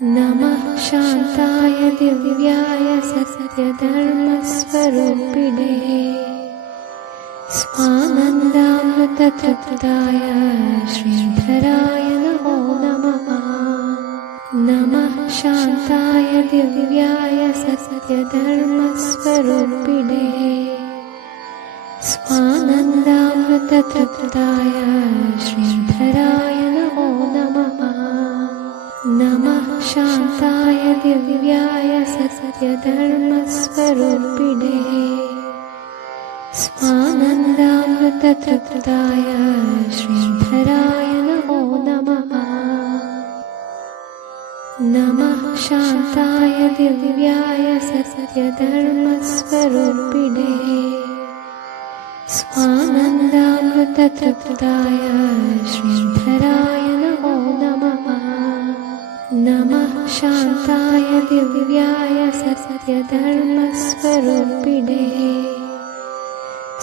नमः शान्ताय दिव्याय सत्यधर्मस्वरूपिणे स्वानन्दामृततृप्ताय श्रीधराय नमो नमः। नमः शान्ताय दिव्याय सत्यधर्मस्वरूपिणे स्वानन्दामृततृप्ताय श्रीधराय नमो नमः। नमः शान्ताय दिव्याय सत्यधर्मस्वरूपिणे स्वानन्दामृततृप्ताय श्रीधराय नमो नमः। नमः शान्ताय दिव्याय सत्यधर्मस्वरूपिणे स्वानन्दामृततृप्ताय श्रीधराय नमो नमः। नमः शान्ताय दिव्याय सत्यधर्मस्वरूपिणे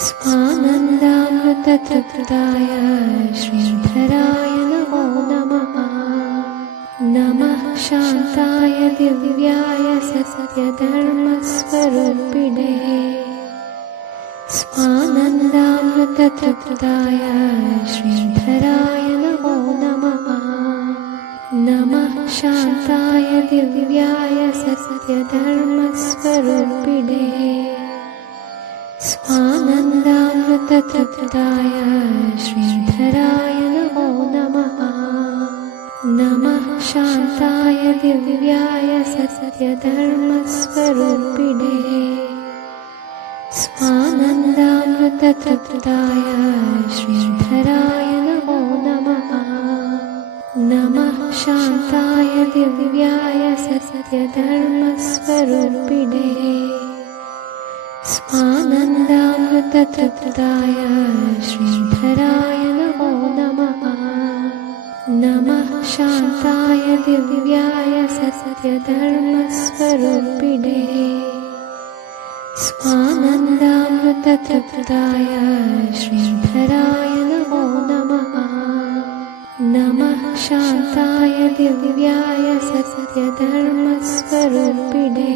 स्वानन्दामृततृप्ताय श्रीधराय नमो नमः। नमः शान्ताय दिव्याय सत्यधर्मस्वरूपिणे स्वानन्दामृततृप्ताय श्रीधराय नमो नमः। नमः शान्ताय दिव्याय सत्यधर्मस्वरूपिणे स्वानन्दामृततृप्ताय श्रीधराय नमो नमः। नमः शान्ताय दिव्याय सत्यधर्मस्वरूपिणे स्वानन्दामृततृप्ताय श्रीधराय नमो नमः। नमः शान्ताय दिव्याय सत्यधर्मस्वरूपिणे स्वानन्दामृततृप्ताय श्रीधराय नमो नमः। नमः शान्ताय दिव्याय सत्यधर्मस्वरूपिणे स्वानन्दामृततृप्ताय श्रीधराय नमो नमः। नमः शान्ताय दिव्याय सत्यधर्मस्वरूपिणे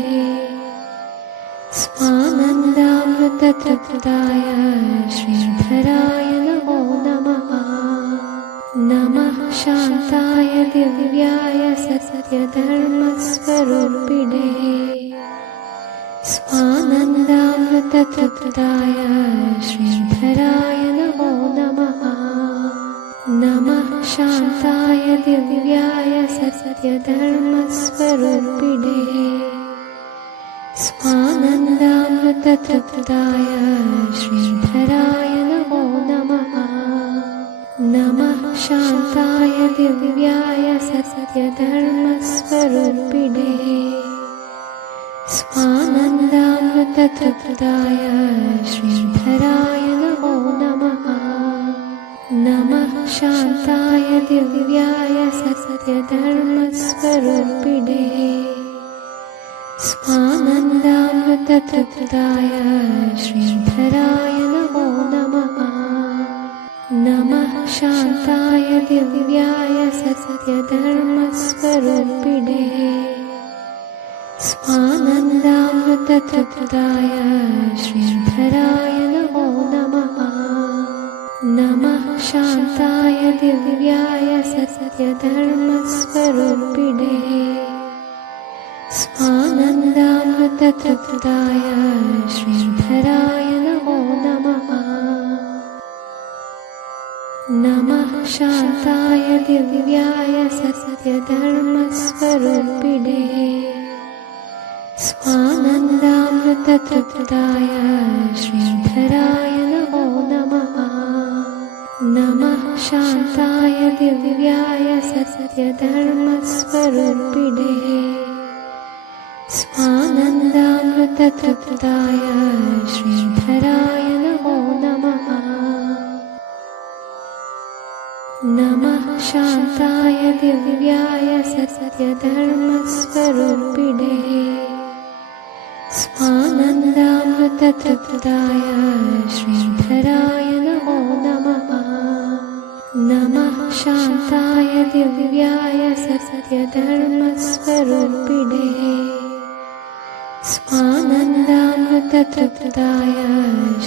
स्वानन्दामृततृप्ताय श्रीधराय नमो नमः। नमः शान्ताय दिव्याय सत्यधर्मस्वरूपिणे स्वानन्दामृततृप्ताय श्रीधराय नमो नमः। नमः शान्ताय दिव्याय सत्यधर्मस्वरूपिणे स्वानन्दामृततृप्ताय श्रीधराय नमो नमः। नमः शान्ताय दिव्याय सत्यधर्मस्वरूपिणे स्वानन्दामृततृप्ताय श्रीधराय नमो नमः। नमः शान्ताय दिव्याय सत्यधर्मस्वरूपिणे स्वानन्दामृततृप्ताय श्रीधराय नमो नमः। नमः शान्ताय दिव्याय सत्यधर्मस्वरूपिणे स्वानन्दामृततृप्ताय श्रीधराय नमो नमः। नमः शान्ताय दिव्याय सत्यधर्मस्वरूपिणे स्वानन्दामृततृप्ताय श्रीधराय नमो नमः। नमः शान्ताय दिव्याय सत्यधर्मस्वरूपिणे स्वानन्दामृततृप्ताय श्रीधराय नमो नमः। नमः शान्ताय दिव्याय सत्यधर्मस्वरूपिणे स्वानन्दामृततृप्ताय श्रीधराय नमो नमः। नमः शान्ताय दिव्याय सत्यधर्मस्वरूपिणे स्वानन्दामृततृप्ताय श्रीधराय नमो नमः। नमः शान्ताय दिव्याय सत्यधर्मस्वरूपिणे स्वानन्दामृततृप्ताय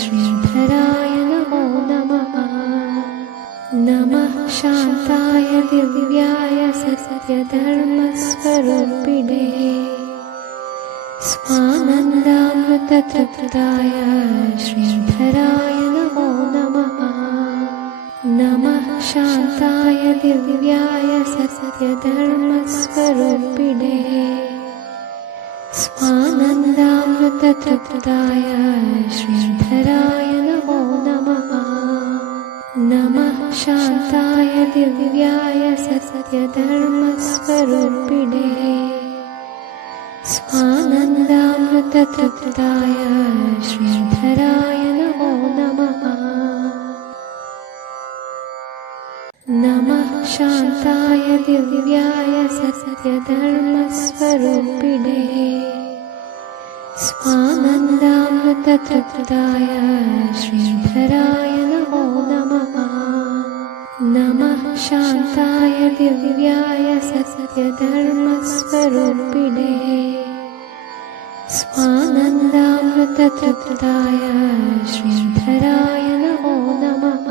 श्रीधराय नमो नमः। नमः शान्ताय दिव्याय सत्यधर्मस्वरूपिणे स्वानन्दामृततृप्ताय श्रीधराय नमो नमः। नमः शान्ताय दिव्याय सत्यधर्मस्वरूपिणे स्वानन्दामृततृप्ताय श्रीधराय नमो नमः। नमः शान्ताय दिव्याय सत्यधर्मस्वरूपिणे स्वानन्दामृततृप्ताय श्रीधराय नमो नमः। नमः शान्ताय दिव्याय सत्यधर्मस्वरूपिणे स्वानन्दामृततृप्ताय श्रीधराय नमो नमः। नमः शान्ताय दिव्याय सत्यधर्मस्वरूपिणे स्वानन्दामृततृप्ताय श्रीधराय नमो नमः।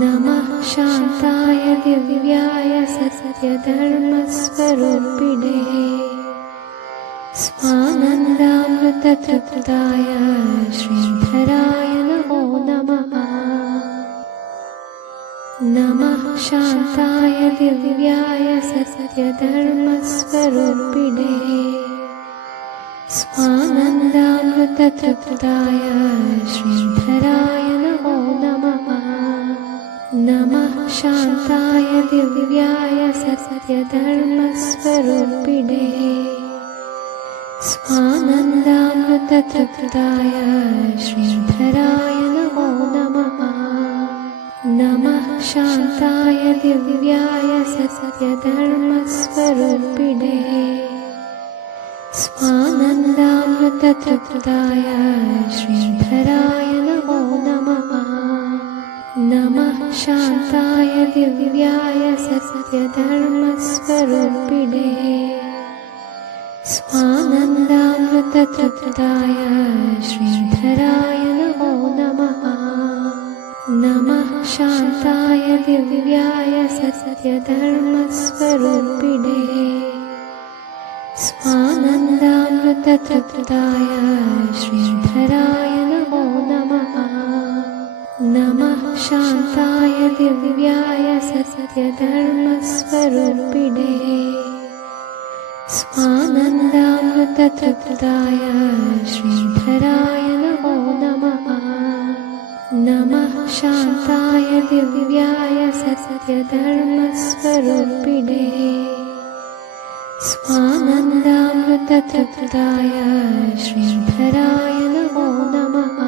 नमः शान्ताय दिव्याय सत्यधर्मस्वरूपिणे स्वानन्दामृततृप्ताय श्रीधराय नमो नमः। नमः शान्ताय दिव्याय सत्यधर्मस्वरूपिणे स्वानन्दामृततृप्ताय श्रीधराय नमो नमः। नमः शान्ताय दिव्याय सत्यधर्मस्वरूपिणे स्वानन्दामृततृप्ताय श्रीधराय नमो नमः। नमः शान्ताय दिव्याय सत्यधर्मस्वरूपिणे स्वानन्दामृततृप्ताय श्रीधराय नमो नमः। नमः शान्ताय दिव्याय सत्यधर्मस्वरूपिणे स्वानन्दामृततृप्ताय श्रीधराय नमो नमः। नमः शान्ताय दिव्याय सत्यधर्मस्वरूपिणे स्वानन्दामृततृप्ताय श्रीधराय नमो नमः। नमः शान्ताय दिव्याय सत्यधर्मस्वरूपिणे स्वानन्दामृततृप्ताय श्रीधराय नमो नमः। नमः शान्ताय दिव्याय सत्यधर्मस्वरूपिणे स्वानन्दामृततृप्ताय श्रीधराय नमो नमः।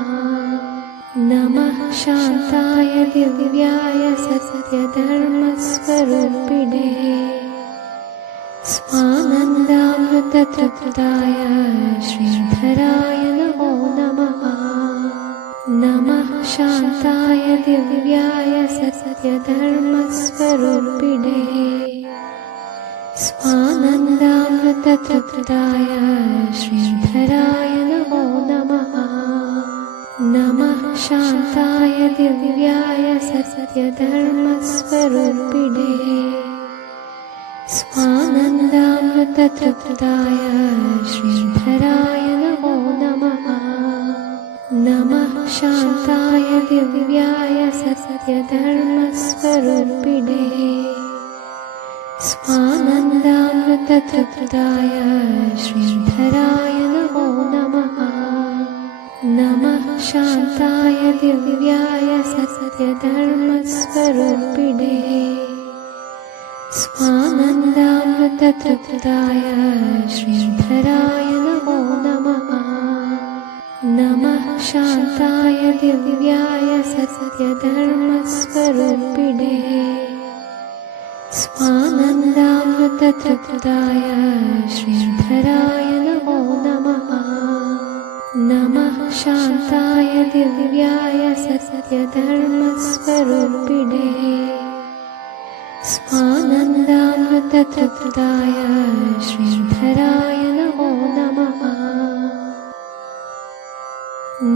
नमः शान्ताय दिव्याय सत्यधर्मस्वरूपिणे स्वानन्दामृततृप्ताय श्रीधराय नमो नमः। नमः शान्ताय दिव्याय सत्यधर्मस्वरूपिणे स्वानन्दामृततृप्ताय श्रीधराय नमो नमः। नमः शान्ताय दिव्याय सत्यधर्मस्वरूपिणे स्वानन्दामृततृप्ताय श्रीधराय नमो नमः। नमः शान्ताय दिव्याय सत्यधर्मस्वरूपिणे स्वानन्दामृततृप्ताय श्रीधराय नमो नमः। नमः शान्ताय दिव्याय सत्यधर्मस्वरूपिणे स्वानन्दामृततृप्ताय श्रीधराय नमो नमः। नमः शान्ताय दिव्याय सत्यधर्मस्वरूपिणे स्वानन्दामृततृप्ताय श्रीधराय नमो नमः। नमः शान्ताय दिव्याय सत्यधर्मस्वरूपिणे स्वानन्दामृततृप्ताय श्रीधराय नमो नमः।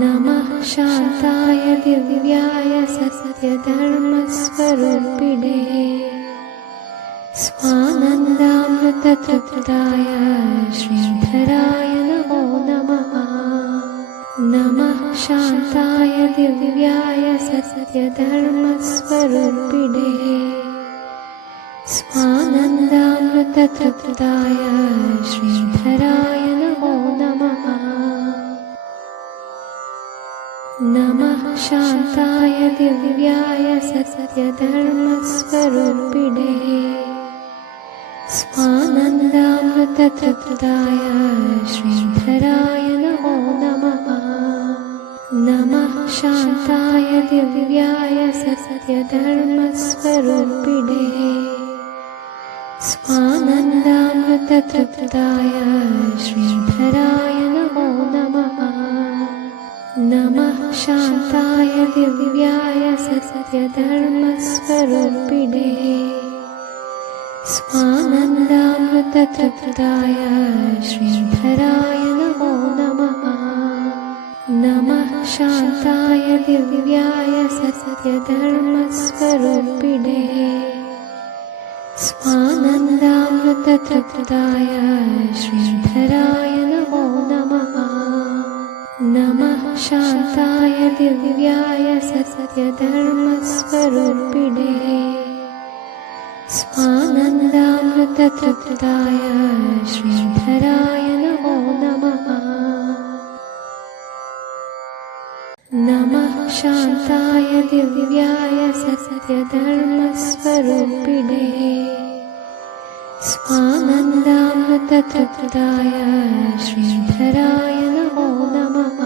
नमः शान्ताय दिव्याय सत्यधर्मस्वरूपिणे स्वानन्दामृततृप्ताय श्रीधराय नमो नमः। नमः शान्ताय दिव्याय सत्यधर्मस्वरूपिणे स्वानन्दामृततृप्ताय श्रीधराय नमो नमः। नमः शान्ताय दिव्याय सत्यधर्मस्वरूपिणे स्वानन्दामृततृप्ताय श्रीधराय नमो नमः। नमः शान्ताय दिव्याय सत्यधर्मस्वरूपिणे स्वानन्दामृततृप्ताय श्रीधराय नमो नमः। नमः शान्ताय दिव्याय सत्यधर्मस्वरूपिणे स्वानन्दामृततृप्ताय श्रीधराय नमो नमः। नमः शान्ताय दिव्याय सत्यधर्मस्वरूपिणे स्वानन्दामृततृप्ताय श्रीधराय नमो नमः। नमः शान्ताय दिव्याय सत्यधर्मस्वरूपिणे स्वानन्दामृततृप्ताय श्रीधराय नमो नमः। नमः शान्ताय दिव्याय सत्यधर्मस्वरूपिणे स्वानन्दामृततृप्ताय श्रीधराय नमो नमः।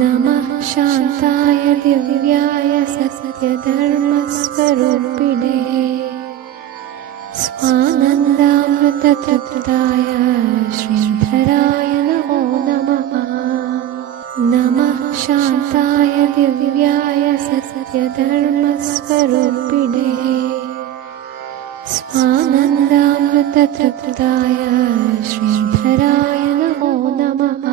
नमः शान्ताय दिव्याय सत्यधर्मस्वरूपिणे स्वानन्दामृततृप्ताय श्रीधराय नमो नमः। नमः शान्ताय दिव्याय सत्यधर्मस्वरूपिणे स्वानन्दामृततृप्ताय श्रीधराय नमो नमः।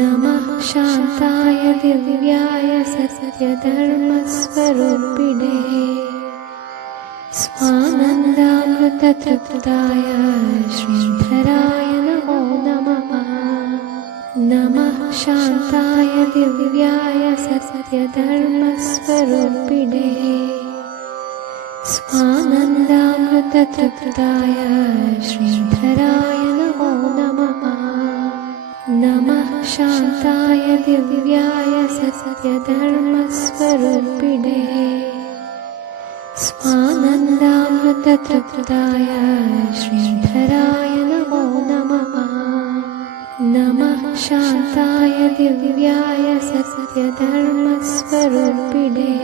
नमः शान्ताय दिव्याय सत्यधर्मस्वरूपिणे स्वानन्दामृततृप्ताय श्रीधराय नमो नमः। नमः शान्ताय दिव्याय सत्यधर्मस्वरूपिणे स्वानन्दामृततृप्ताय श्रीधराय नमो नमः। नमः शान्ताय दिव्याय सत्यधर्मस्वरूपिणे स्वानन्दामृततृप्ताय श्रीधराय नमो नमः। नमः शान्ताय दिव्याय सत्यधर्मस्वरूपिणे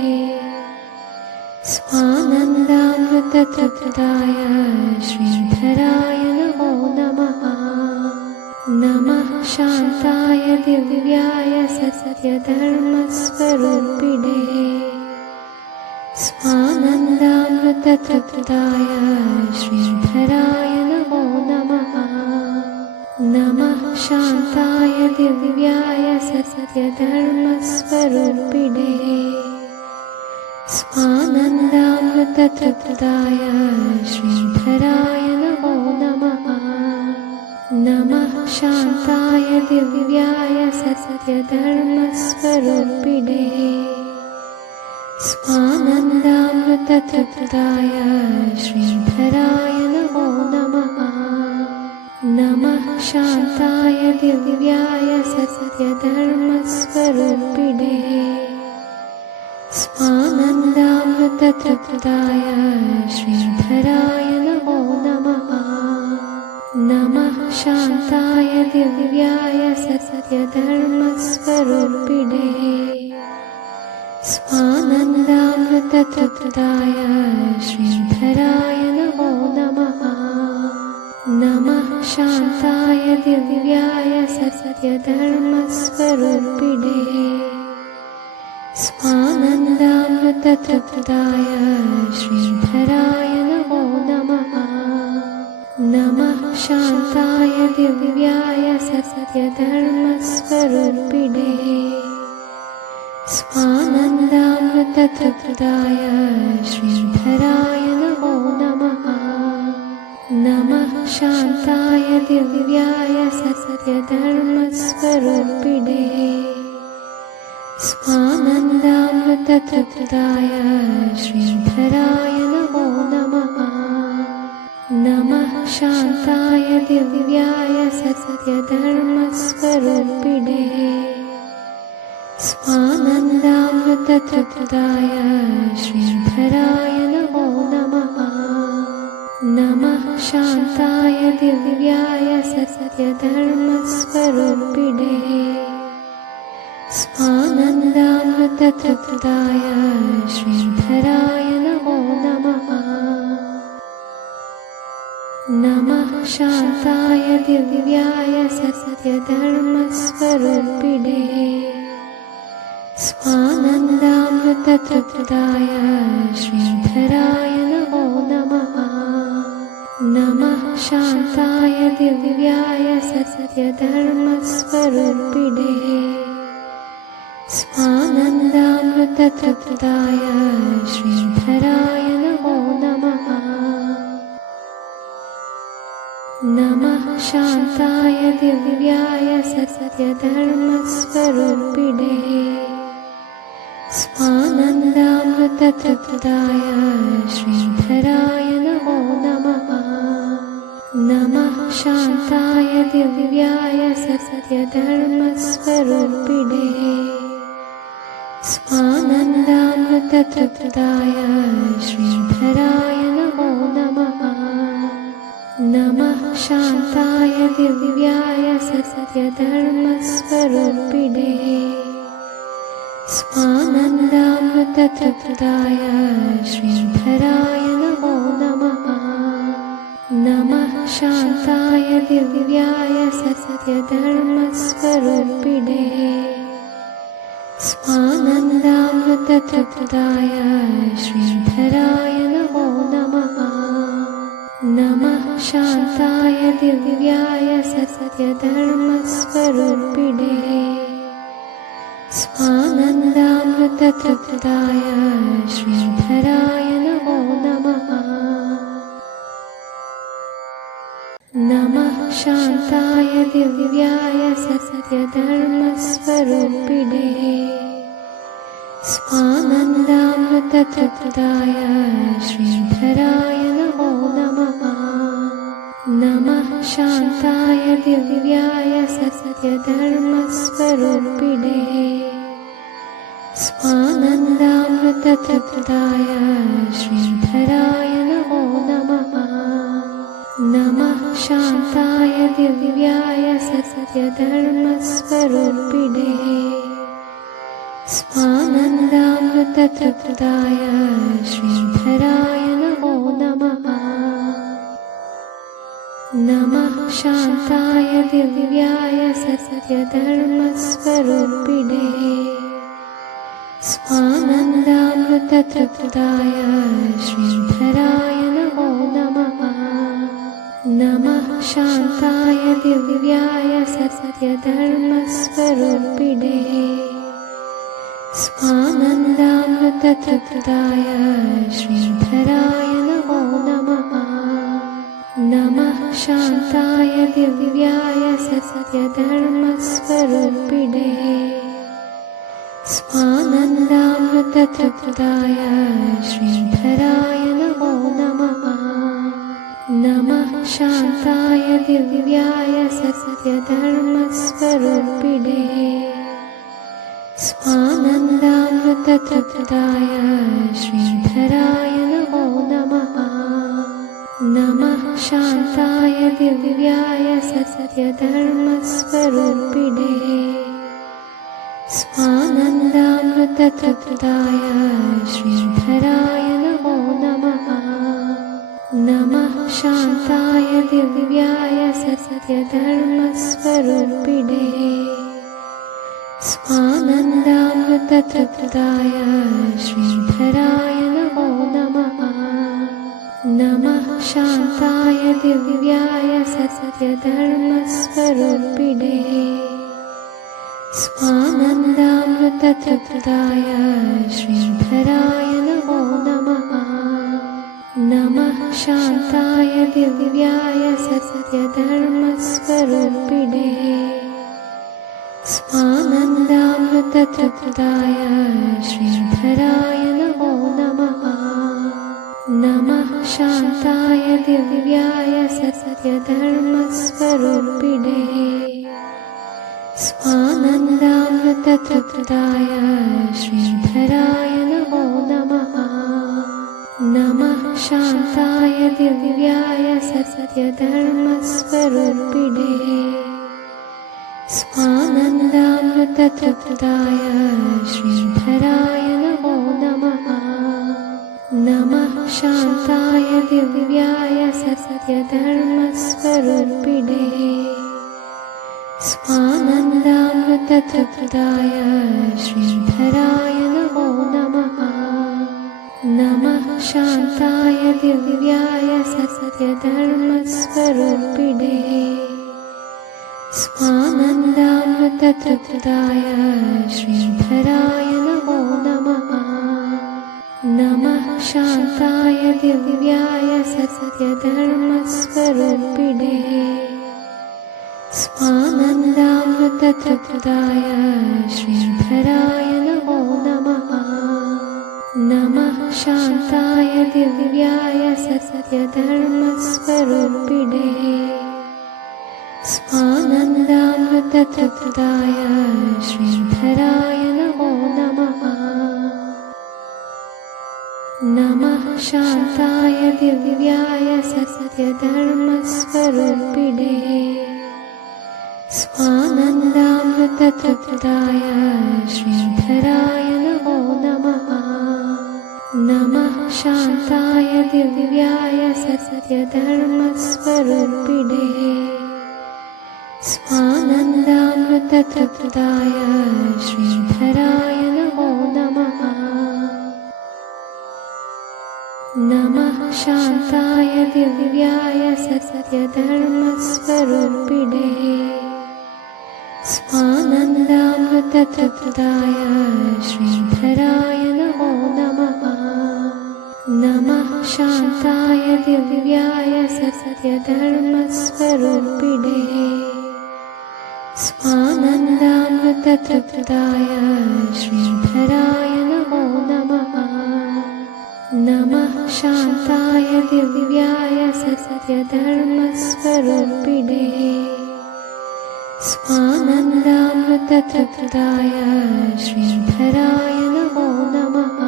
स्वानन्दामृततृप्ताय श्रीधराय नमो नमः। नमः शान्ताय दिव्याय सत्यधर्मस्वरूपिणे स्वानन्दामृततृप्ताय श्रीधराय नमो नमः। नमः शान्ताय दिव्याय सत्यधर्मस्वरूपिणे स्वानन्दामृततृप्ताय श्रीधराय नमो नमः। नमः शान्ताय दिव्याय सत्यधर्मस्वरूपिणे स्वानन्दामृततृप्ताय श्रीधराय नमो नमः। नमः शान्ताय दिव्याय सत्यधर्मस्वरूपिणे स्वानन्दामृततृप्ताय श्रीधराय नमो नमः। नमः शान्ताय दिव्याय सत्यधर्मस्वरूपिणे स्वानन्दामृततृप्ताय श्रीधराय नमो नमः। नमः शान्ताय दिव्याय सत्यधर्मस्वरूपिणे स्वानन्दामृततृप्ताय स्वानन्दामृततृप्ताय श्रीधराय नमो नमः। नमः शान्ताय दिव्याय सत्यधर्मस्वरूपिणे स्वानन्दामृततृप्ताय श्रीधराय नमो नमः। नमः शान्ताय दिव्याय सत्यधर्मस्वरूपिणे स्वानन्दामृततृप्ताय श्रीधराय नमो नमः। नमः शान्ताय दिव्याय सत्यधर्मस्वरूपिणे स्वानन्दामृततृप्ताय श्रीधराय नमो नमः। नमः शान्ताय दिव्याय सत्यधर्मस्वरूपिणे स्वानन्दामृततृप्ताय श्रीधराय नमो नमः। नमः शान्ताय दिव्याय सत्यधर्मस्वरूपिणे स्वानन्दामृततृप्ताय श्रीधराय नमो नमः। नमः शान्ताय दिव्याय सत्यधर्मस्वरूपिणे स्वानन्दामृततृप्ताय श्रीधराय नमो नमः। नमः शान्ताय दिव्याय सत्यधर्मस्वरूपिणे स्वानन्दामृततृप्ताय श्रीधराय नमो नमः। नमः शान्ताय दिव्याय सत्यधर्मस्वरूपिणे स्वानन्दामृततृप्ताय श्रीधराय नमो नमः। नमः शान्ताय दिव्याय सत्यधर्मस्वरूपिणे स्वानन्दामृततृप्ताय श्रीधराय नमो नमः। नमः शान्ताय दिव्याय सत्यधर्मस्वरूपिणे स्वानन्दामृततृप्ताय श्रीधराय नमो नमः। नमः शान्ताय दिव्याय सत्यधर्मस्वरूपिणे स्वानन्दामृततृप्ताय श्रीधराय नमो नमः। नमः शान्ताय दिव्याय सत्यधर्मस्वरूपिणे स्वानन्दामृततृप्ताय श्रीधराय नमो नमः। नमः शान्ताय दिव्याय सत्यधर्मस्वरूपिणे स्वानन्दामृततृप्ताय श्रीधराय नमो नमः। नमः शान्ताय दिव्याय सत्यधर्मस्वरूपिणे स्वानन्दामृततृप्ताय श्रीधराय नमो नमः। नमः शान्ताय दिव्याय सत्यधर्मस्वरूपिणे स्वानन्दामृततृप्ताय श्रीधराय नमो नमः। नमः शान्ताय दिव्याय सत्यधर्मस्वरूपिणे स्वानन्दामृततृप्ताय श्रीधराय नमो नमः। नमः शान्ताय दिव्याय सत्यधर्मस्वरूपिणे स्वानन्दामृततृप्ताय श्रीधराय नमो नमः। नमः शान्ताय दिव्याय सत्यधर्मस्वरूपिणे स्वानन्दामृततृप्ताय श्रीधराय नमो नमः। नमः शान्ताय दिव्याय सत्यधर्मस्वरूपिणे स्वानन्दामृततृप्ताय श्रीधराय नमो नमः। नमः शान्ताय दिव्याय सत्यधर्मस्वरूपिणे स्वानन्दामृततृप्ताय श्रीधराय नमो नमः। नमः शान्ताय दिव्याय सत्यधर्मस्वरूपिणे स्वानन्दामृततृप्ताय श्रीधराय नमो नमः। नमः शान्ताय दिव्याय सत्यधर्मस्वरूपिणे स्वानन्दामृततृप्ताय श्रीधराय नमो नमः। नमः शान्ताय दिव्याय सत्यधर्मस्वरूपिणे स्वानन्दामृततृप्ताय श्रीधराय नमो नमः। नमः शान्ताय दिव्याय सत्यधर्मस्वरूपिणे स्वानन्दामृततृप्ताय श्रीधराय नमो नमः। नमः शान्ताय दिव्याय सत्यधर्मस्वरूपिणे स्वानन्दामृततृप्ताय श्रीधराय नमो नमः। नमः शान्ताय दिव्याय सत्यधर्मस्वरूपिणे स्वानन्दामृततृप्ताय श्रीधराय नमो नमः। नमः शान्ताय दिव्याय सत्यधर्मस्वरूपिणे स्वानन्दामृततृप्ताय श्रीधराय नमो नमः। नमः शान्ताय दिव्याय सत्यधर्मस्वरूपिणे स्वानन्दामृततृप्ताय श्रीधराय नमो नमः। नमः शान्ताय दिव्याय सत्यधर्मस्वरूपिणे स्वानन्दामृततृप्ताय श्रीधराय नमो नमः। नमः शान्ताय दिव्याय सत्यधर्मस्वरूपिणे स्वानन्दामृततृप्ताय श्रीधराय नमो नमः। नमः शान्ताय दिव्याय सत्यधर्मस्वरूपिणे स्वानन्दामृततृप्ताय श्रीधराय नमो नमः। नमः शान्ताय दिव्याय सत्यधर्मस्वरूपिणे स्वानन्दामृततृप्ताय श्रीधराय नमो नमः। नमः शान्ताय दिव्याय सत्यधर्मस्वरूपिणे स्वानन्दामृततृप्ताय श्रीधराय नमो नमः।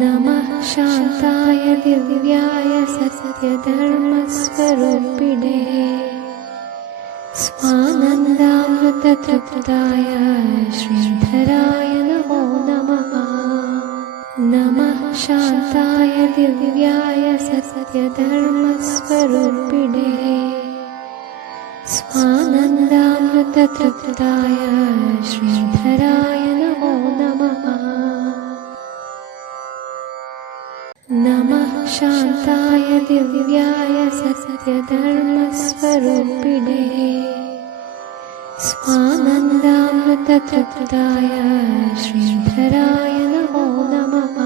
नमः शान्ताय दिव्याय सत्यधर्मस्वरूपिणे स्वानन्दामृततृप्ताय श्रीधराय नमो नमः। नमः शान्ताय दिव्याय सत्यधर्मस्वरूपिणे स्वानन्दामृततृप्ताय श्रीधराय नमो नमः। नमः शान्ताय दिव्याय सत्यधर्मस्वरूपिणे स्वानन्दामृततृप्ताय श्रीधराय नमो नमः।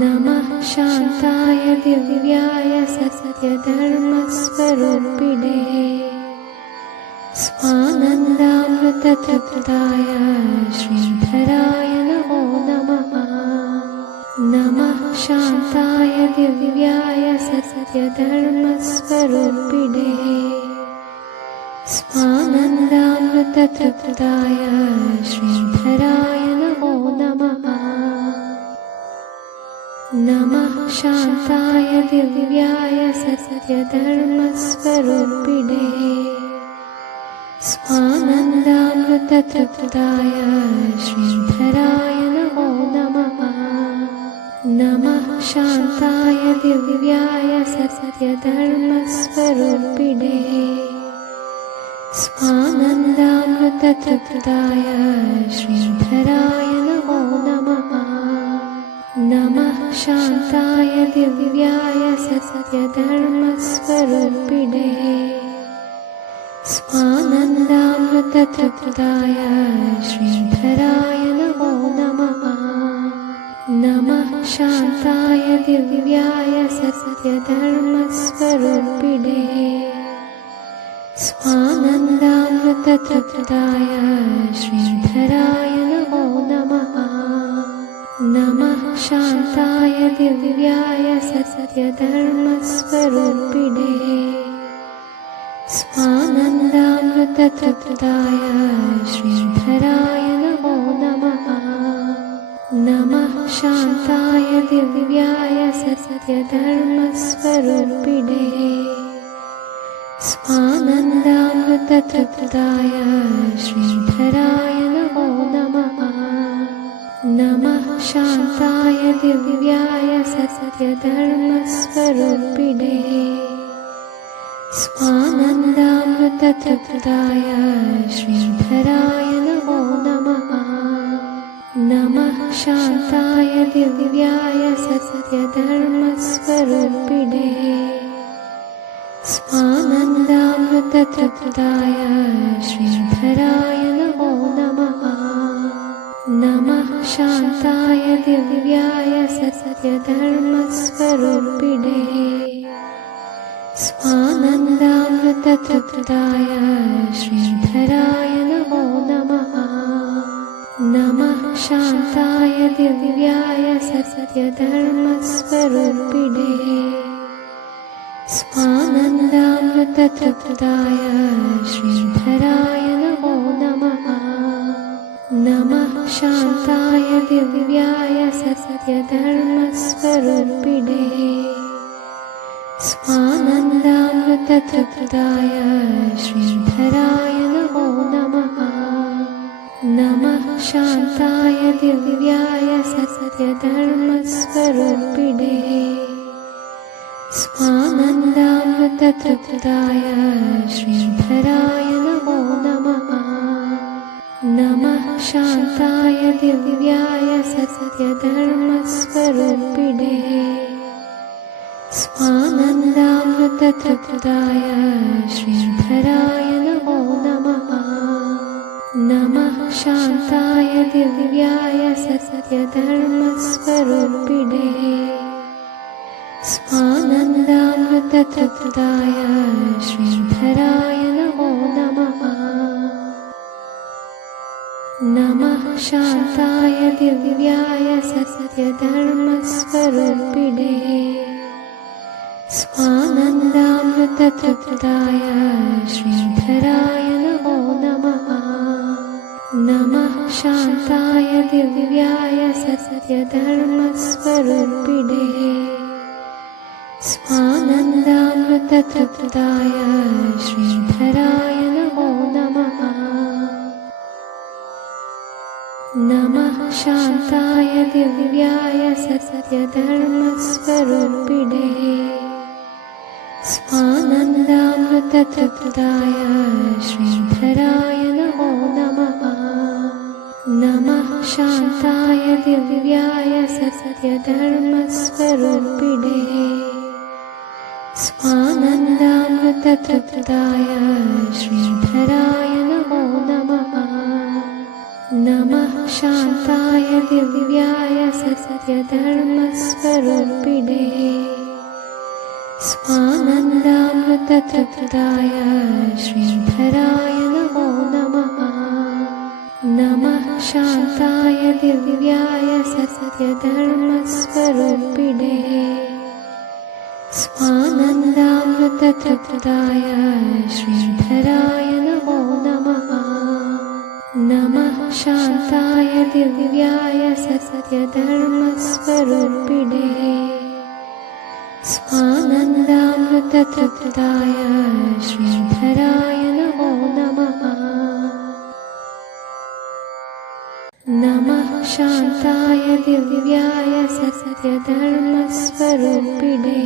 नमः शान्ताय दिव्याय सत्यधर्मस्वरूपिणे स्वानन्दामृततृप्ताय श्रीधराय नमो नमः। नमः शान्ताय दिव्याय सत्यधर्मस्वरूपिणे स्वानन्दामृततृप्ताय श्रीधराय नमो नमः। नमः शान्ताय दिव्याय सत्यधर्मस्वरूपिणे स्वानन्दामृततृप्ताय श्रीधराय नमो नमः। नमः शान्ताय दिव्याय सत्यधर्मस्वरूपिणे स्वानन्दामृततृप्ताय श्रीधराय नमो नमः। नमः शान्ताय दिव्याय सत्यधर्मस्वरूपिणे स्वानन्दामृततृप्ताय श्रीधराय नमो नमः। नमः शान्ताय दिव्याय सत्यधर्मस्वरूपिणे स्वानन्दामृततृप्ताय श्रीधराय नमो नमः। नमः शान्ताय दिव्याय सत्यधर्मस्वरूपिणे स्वानन्दामृततृप्ताय श्रीधराय नमो नमः। नमः शान्ताय दिव्याय सत्यधर्मस्वरूपिणे स्वानन्दामृततृप्ताय श्रीधराय नमो नमः। नमः शान्ताय दिव्याय सत्यधर्मस्वरूपिणे स्वानन्दामृततृप्ताय श्रीधराय नमो नमः। नमः शान्ताय दिव्याय सत्यधर्मस्वरूपिणे स्वानन्दामृततृप्ताय श्रीधराय नमो नमः। नमः शान्ताय दिव्याय सत्यधर्मस्वरूपिणे स्वानन्दामृततृप्ताय श्रीधराय नमो नमः। नमः शान्ताय दिव्याय सत्यधर्मस्वरूपिणे स्वानन्दामृततृप्ताय श्रीधराय नमो नमः। नमः शान्ताय दिव्याय सत्यधर्मस्वरूपिणे स्वानन्दामृततृप्ताय श्रीधराय नमो नमः। नमः शान्ताय दिव्याय सत्यधर्मस्वरूपिणे स्वानन्दामृततृप्ताय श्रीधराय नमो नमः। नमः शान्ताय दिव्याय सत्यधर्मस्वरूपिणे स्वानन्दामृततृप्ताय श्रीधराय नमो नमः। नमः शान्ताय दिव्याय सत्यधर्मस्वरूपिणे स्वानन्दामृततृप्ताय श्रीधराय नमो नमः। नमः शान्ताय दिव्याय सत्यधर्मस्वरूपिणे स्वानन्दामृततृप्ताय श्रीधराय नमो नमः। नमः शान्ताय दिव्याय सत्यधर्मस्वरूपिणे स्वानन्दामृततृप्ताय श्रीधराय नमो नमः। नमः शान्ताय दिव्याय सत्यधर्मस्वरूपिणे स्वानन्दामृततृप्ताय श्रीधराय नमो नमः। नमः शान्ताय दिव्याय सत्यधर्मस्वरूपिणे स्वानन्दामृततृप्ताय श्रीधराय नमो नमः। नमः शान्ताय दिव्याय सत्यधर्मस्वरूपिणे स्वानन्दामृततृप्ताय श्रीधराय नमो नमः। नमः शान्ताय दिव्याय सत्यधर्मस्वरूपिणे स्वानन्दामृततृप्ताय श्रीधराय नमो नमः। नमः शान्ताय दिव्याय सत्यधर्मस्वरूपिणे स्वानन्दामृततृप्ताय श्रीधराय नमो नमः। नमः शान्ताय दिव्याय सत्यधर्मस्वरूपिणे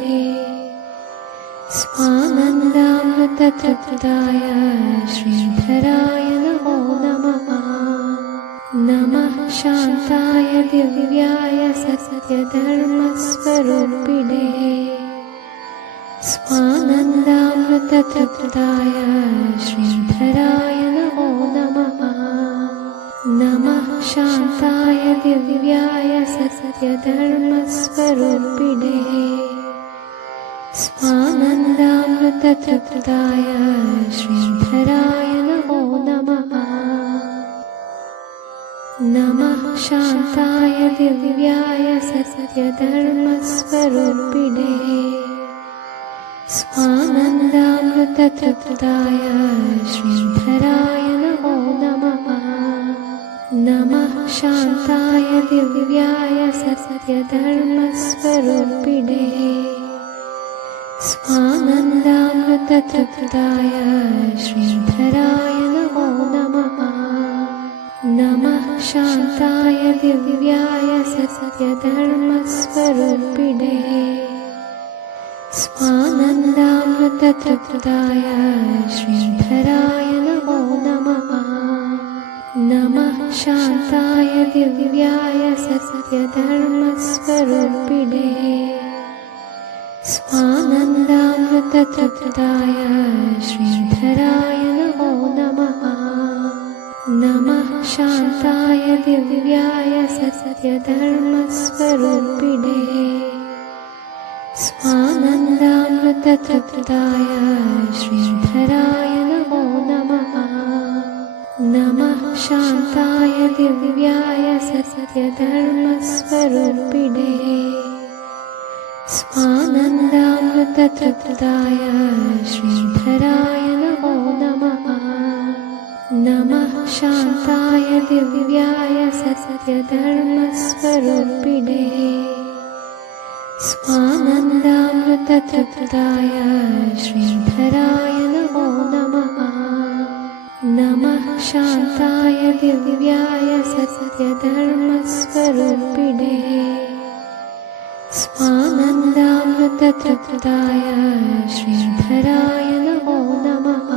स्वानन्दामृततृप्ताय श्रीधराय नमो नमः। नमः शान्ताय दिव्याय सत्यधर्मस्वरूपिणे स्वानन्दामृततृप्ताय श्रीधराय नमो नमः। नमः शान्ताय दिव्याय सत्यधर्मस्वरूपिणे स्वानन्दामृततृप्ताय श्रीधराय नमो नमः। नमः शान्ताय दिव्याय सत्यधर्मस्वरूपिणे स्वानन्दामृततृप्ताय श्रीधराय नमो नमः। नमः शान्ताय दिव्याय सत्यधर्मस्वरूपिणे स्वानन्दामृततृप्ताय श्रीधराय नमो नमः। नमः शान्ताय दिव्याय सत्यधर्मस्वरूपिणे स्वानन्दामृततृप्ताय श्रीधराय नमो नमः। नमः शान्ताय दिव्याय सत्यधर्मस्वरूपिणे स्वानन्दामृततृप्ताय श्रीधराय नमो नमः। नमः शान्ताय दिव्याय सत्यधर्मस्वरूपिणे स्वानन्दामृततृप्ताय श्रीधराय नमो नमः। नमः शान्ताय दिव्याय सत्यधर्मस्वरूपिणे स्वानन्दामृततृप्ताय श्रीधराय नमो नमः। नमः शान्ताय दिव्याय सत्यधर्मस्वरूपिणे स्वानन्दामृततृप्ताय श्रीधराय नमो नमः। नमः शान्ताय दिव्याय सत्यधर्मस्वरूपिणे स्वानन्दामृततृप्ताय श्रीधराय नमो नमः।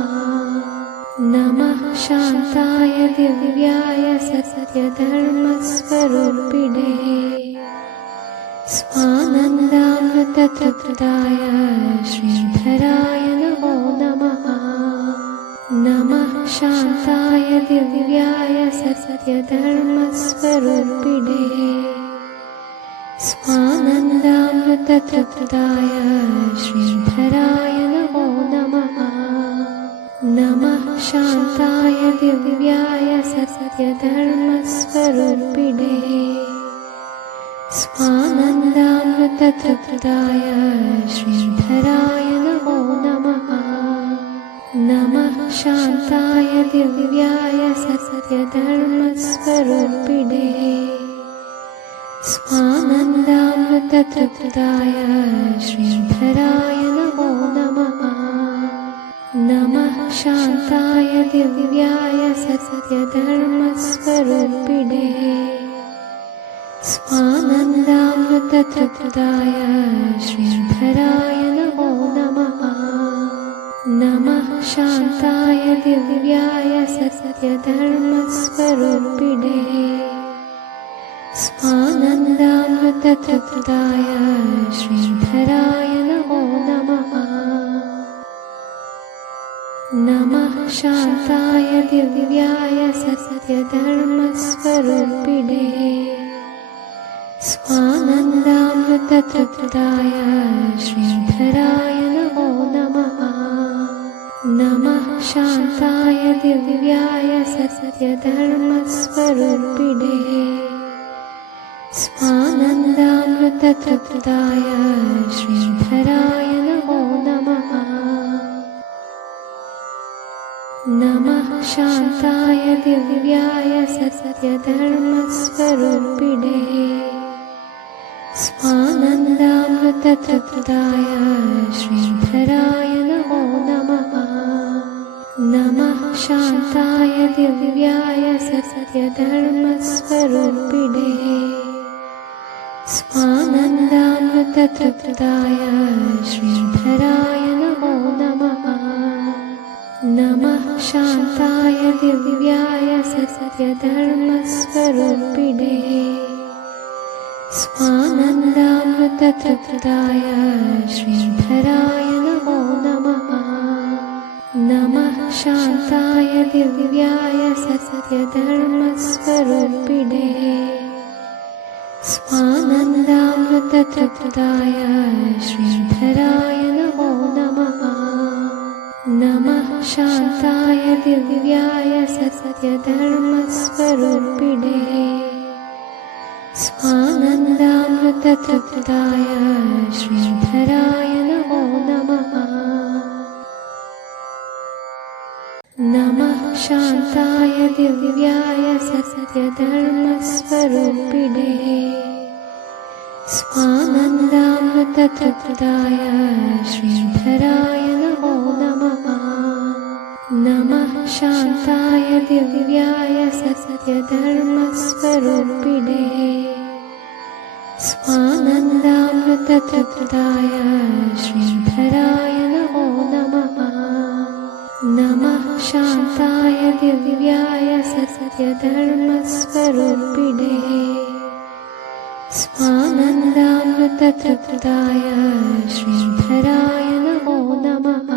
नमः शान्ताय दिव्याय सत्यधर्मस्वरूपिणे स्वानन्दामृततृप्ताय श्रीधराय नमो नमः। नमः शान्ताय दिव्याय सत्यधर्मस्वरूपिणे स्वानन्दामृततृप्ताय श्रीधराय नमो नमः। नमः शान्ताय दिव्याय सत्यधर्मस्वरूपिणे स्वानन्दामृततृप्ताय श्रीधराय नमो नमः। नमः शान्ताय दिव्याय सत्यधर्मस्वरूपिणे स्वानन्दामृततृप्ताय श्रीधराय नमो नमः। नमः शान्ताय दिव्याय सत्यधर्मस्वरूपिणे स्वानन्दामृततृप्ताय श्रीधराय नमो नमः। नमः शान्ताय दिव्याय सत्यधर्मस्वरूपिणे स्वानन्दामृततृप्ताय श्रीधराय नमो नमः। नमः शान्ताय दिव्याय सत्यधर्मस्वरूपिणे स्वानन्दामृततृप्ताय श्रीधराय नमो नमः। नमः शान्ताय दिव्याय सत्यधर्मस्वरूपिणे स्वानन्दामृततृप्ताय श्रीधराय नमो नमः। नमः शान्ताय दिव्याय सत्यधर्मस्वरूपिणे स्वानन्दामृततृप्ताय श्रीधराय नमो नमः। नमः शान्ताय दिव्याय सत्यधर्मस्वरूपिणे स्वानन्दामृततृप्ताय श्रीधराय नमो शान्ताय दिव्याय सत्यधर्मस्वरूपिणे स्वानन्दामृततृप्ताय श्रीधराय नमो नमः। नमः शान्ताय दिव्याय सत्यधर्मस्वरूपिणे स्वानन्दामृततृप्ताय श्रीधराय नमो नमः। नमः शान्ताय दिव्याय सत्यधर्मस्वरूपिणे स्वानन्दामृततृप्ताय श्रीधराय नमो नमः। नमः शान्ताय दिव्याय सत्यधर्मस्वरूपिणे स्वानन्दामृततृप्ताय श्रीधराय नमो नमः। नमः शान्ताय दिव्याय सत्यधर्मस्वरूपिणे स्वानन्दामृततृप्ताय श्रीधराय नमो नमः। नमः शान्ताय दिव्याय सत्यधर्मस्वरूपिणे स्वानन्दामृततृप्ताय श्रीधराय नमो नमः।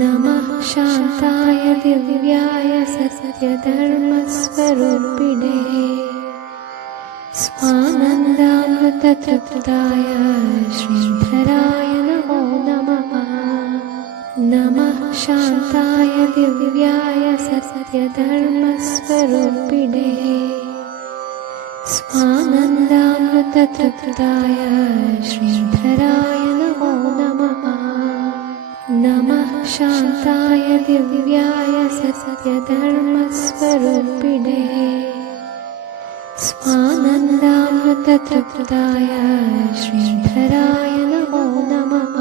नमः शान्ताय दिव्याय सत्यधर्मस्वरूपिणे स्वानन्दामृततृप्ताय श्रीधराय नमो नमः। नमः शान्ताय दिव्याय सत्यधर्मस्वरूपिणे स्वानन्दामृततृप्ताय श्रीधराय नमो नमः। नमः शान्ताय दिव्याय सत्यधर्मस्वरूपिणे स्वानन्दामृततृप्ताय श्रीधराय नमो नमः।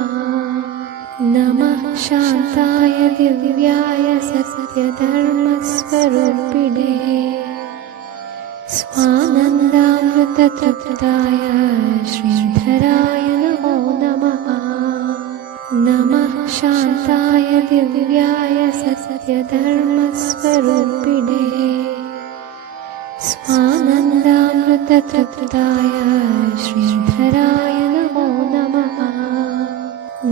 नमः शान्ताय दिव्याय सत्यधर्मस्वरूपिणे स्वानन्दामृततृप्ताय श्रीधराय नमो नमः। नमः शान्ताय दिव्याय सत्यधर्मस्वरूपिणे स्वानन्दामृततृप्ताय श्रीधराय नमो नमः।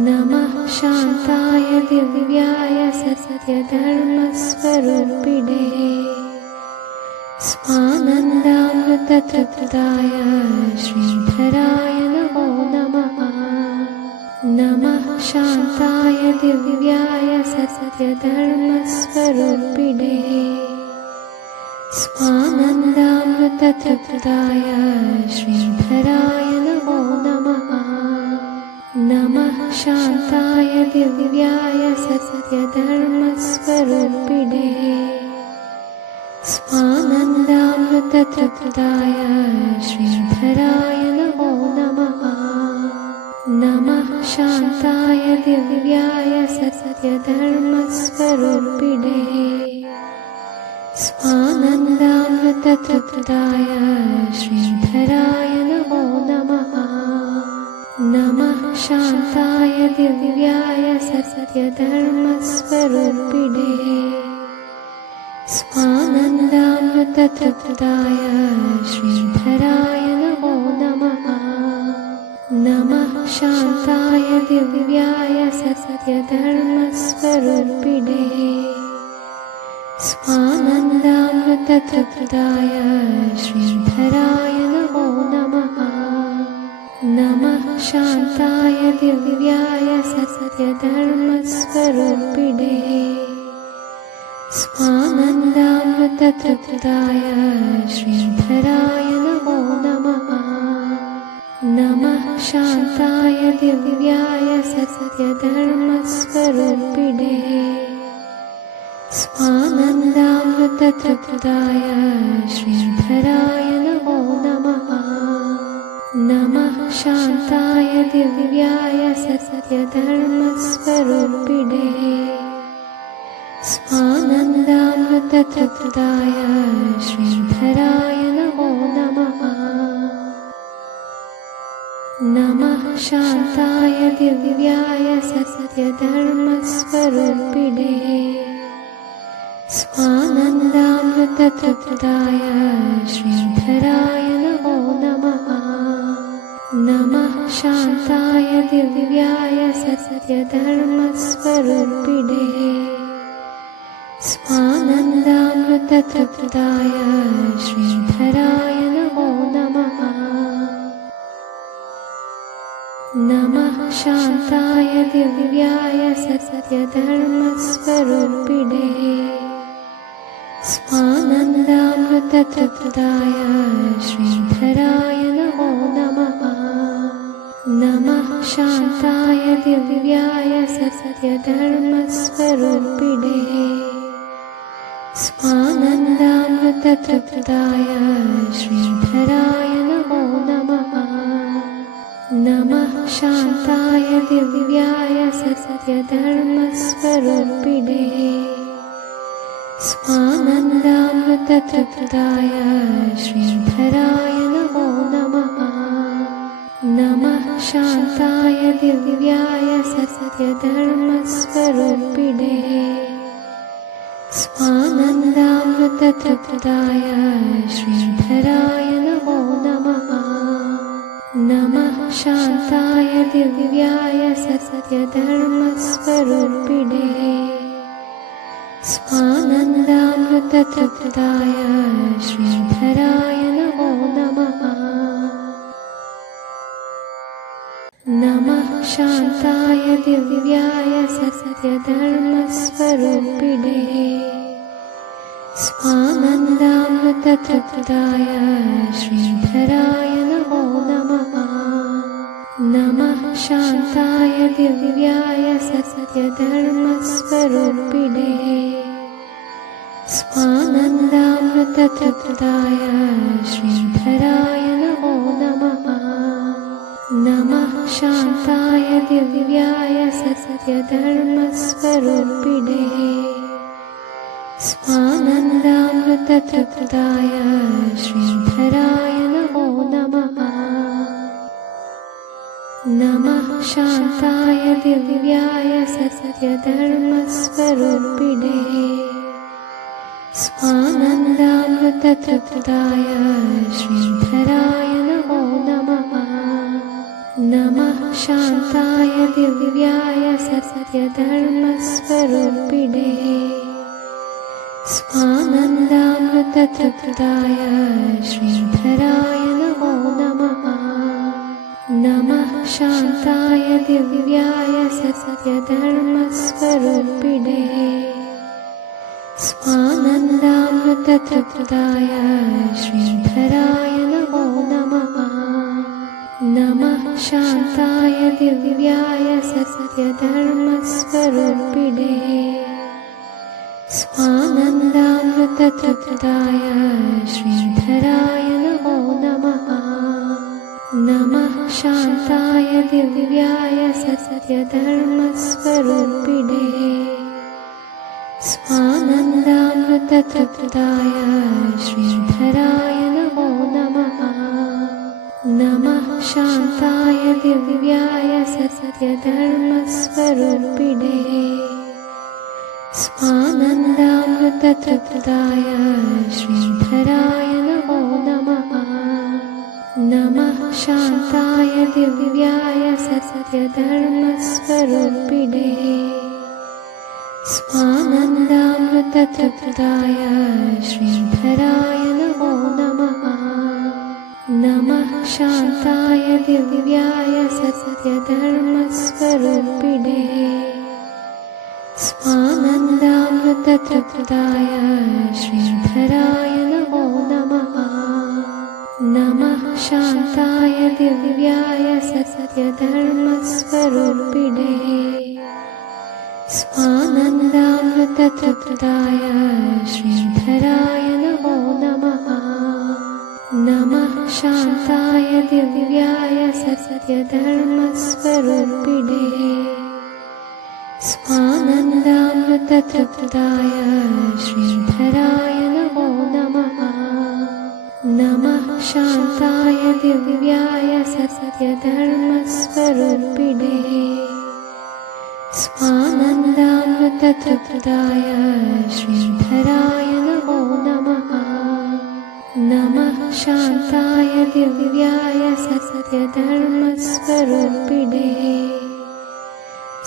नमः शान्ताय दिव्याय सत्यधर्मस्वरूपिणे स्वानन्दामृततृप्ताय श्रीधराय नमो नमः। नमः शान्ताय दिव्याय सत्यधर्मस्वरूपिणे स्वानन्दामृततृप्ताय श्रीधराय नमो नमः। नमः शान्ताय दिव्याय सत्यधर्मस्वरूपिणे स्वानन्दामृततृप्ताय श्रीधराय नमो नमः। नमः शान्ताय दिव्याय सत्यधर्मस्वरूपिणे स्वानन्दामृततृप्ताय श्रीधराय नमो नमः। नमः शान्ताय दिव्याय सत्यधर्मस्वरूपिणे स्वानन्दामृततृप्ताय श्रीधराय नमो नमः। नमः शान्ताय दिव्याय सत्यधर्मस्वरूपिणे स्वानन्दामृततृप्ताय श्रीधराय नमो नमः। नमः शान्ताय दिव्याय सत्यधर्मस्वरूपिणे स्वानन्दामृततृप्ताय श्रीधराय नमो नमः। नमः शान्ताय दिव्याय सत्यधर्मस्वरूपिणे स्वानन्दामृततृप्ताय श्रीधराय नमो नमः। नमः शान्ताय दिव्याय सत्यधर्मस्वरूपिणे स्वानन्दामृततृप्ताय श्रीधराय नमो नमः। नमः शान्ताय दिव्याय सत्यधर्मस्वरूपिणे स्वानन्दामृततृप्ताय श्रीधराय नमो नमः। नमः शान्ताय दिव्याय सत्यधर्मस्वरूपिणे स्वानन्दामृततृप्ताय श्रीधराय नमो नमः। नमः शान्ताय दिव्याय सत्यधर्मस्वरूपिणे स्वानन्दामृततृप्ताय श्रीधराय नमो नमः। नमः शान्ताय दिव्याय सत्यधर्मस्वरूपिणे स्वानन्दामृततृप्ताय श्रीधराय नमो नमः। नमः शान्ताय दिव्याय सत्यधर्मस्वरूपिणे स्वानन्दामृततृप्ताय श्रीधराय नमो नमः। नमः शान्ताय दिव्याय सत्यधर्मस्वरूपिणे स्वानन्दामृततृप्ताय श्रीधराय नमो नमः। नमः शान्ताय दिव्याय सत्यधर्मस्वरूपिणे स्वानन्दामृततृप्ताय श्रीधराय नमो नमः। नमः शान्ताय दिव्याय सत्यधर्मस्वरूपिणे स्वानन्दामृततृप्ताय श्रीधराय नमो नमः। नमः शान्ताय दिव्याय सत्यधर्मस्वरूपिणे स्वानन्दामृततृप्ताय श्रीधराय नमो नमः। नमः शान्ताय दिव्याय सत्यधर्मस्वरूपिणे स्वानन्दामृततृप्ताय श्रीधराय नमो नमः। नमः शान्ताय दिव्याय सत्यधर्मस्वरूपिणे स्वानन्दामृततृप्ताय श्रीधराय नमो नमः। नमः शान्ताय दिव्याय सत्यधर्मस्वरूपिणे स्वानन्दामृततृप्ताय श्रीधराय नमो नमः। नमः शान्ताय दिव्याय सत्यधर्मस्वरूपिणे स्वानन्दामृततृप्ताय श्रीधराय नमो नमः। नमः शान्ताय दिव्याय सत्यधर्मस्वरूपिणे स्वानन्दामृततृप्ताय श्रीधराय नमो नमः। नमः शान्ताय दिव्याय सत्यधर्मस्वरूपिणे स्वानन्दामृततृप्ताय श्रीधराय नमो नमः। नमः शान्ताय दिव्याय सत्यधर्मस्वरूपिणे स्वानन्दामृततृप्ताय श्रीधराय नमो नमः। नमः शान्ताय दिव्याय सत्यधर्मस्वरूपिणे स्वानन्दामृततृप्ताय श्रीधराय नमो नमः। नमः शान्ताय दिव्याय सत्यधर्मस्वरूपिणे स्वानन्दामृततृप्ताय श्रीधराय नमो नमः। नमः शान्ताय दिव्याय सत्यधर्मस्वरूपिणे स्वानन्दामृततृप्ताय श्रीधराय नमो नमः। नमः शान्ताय दिव्याय सत्यधर्मस्वरूपिणे स्वानन्दामृततृप्ताय श्रीधराय नमो नमः। नमः शान्ताय दिव्याय सत्यधर्मस्वरूपिणे स्वानन्दामृततृप्ताय श्रीधराय नमो नमः। नमः शान्ताय दिव्याय सत्यधर्मस्वरूपिणे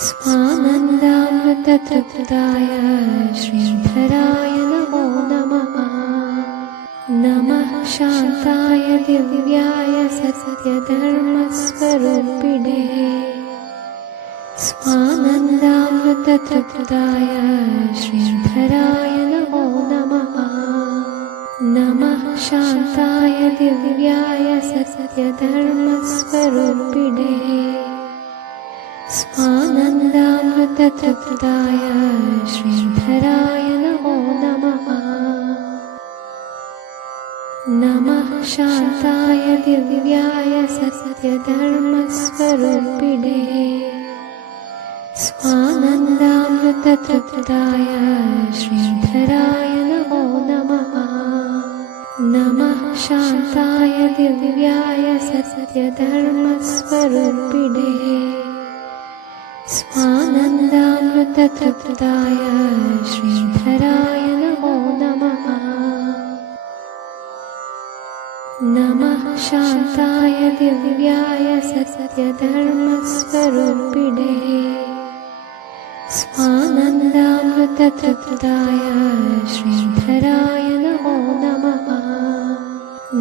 स्वानन्दामृततृप्ताय श्रीधराय नमो नमः। नमः शान्ताय दिव्याय सत्यधर्मस्वरूपिणे स्वानन्दामृततृप्ताय श्रीधराय नमो नमः। नमः शान्ताय दिव्याय सत्यधर्मस्वरूपिणे स्वानन्दामृततृप्ताय श्रीधराय नमो नमः। नमः शान्ताय दिव्याय सत्यधर्मस्वरूपिणे स्वानन्दामृततृप्ताय श्रीधराय नमो नमः। नमः शान्ताय दिव्याय सत्यधर्मस्वरूपिणे स्वानन्दामृततृप्ताय श्रीधराय नमो नमः। नमः शान्ताय दिव्याय सत्यधर्मस्वरूपिणे स्वानन्दामृततृप्ताय श्रीधराय नमो नमः।